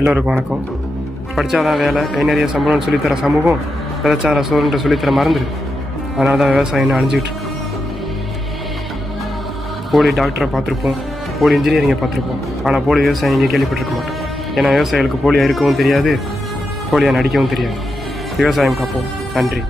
எல்லோருக்கும் வணக்கம். படித்தாதான் வேலை, கை நிறைய சம்பளம்னு சொல்லித்தர சமூகம் விதைச்சாத சோறுன்ற சொல்லித்தர மறந்துடு. அதனால தான் விவசாயம் அழிஞ்சிக்கிட்டு இருக்கு. போலி டாக்டரை பார்த்துருப்போம், போலி இன்ஜினியரிங்கை பார்த்துருப்போம், ஆனால் போலி விவசாயம் இங்கே கேள்விப்பட்டிருக்க மாட்டோம். ஏன்னா விவசாயிகளுக்கு போலியாக இருக்கவும் தெரியாது, போலியாக நடிக்கவும் தெரியாது. விவசாயம் காப்போம். நன்றி.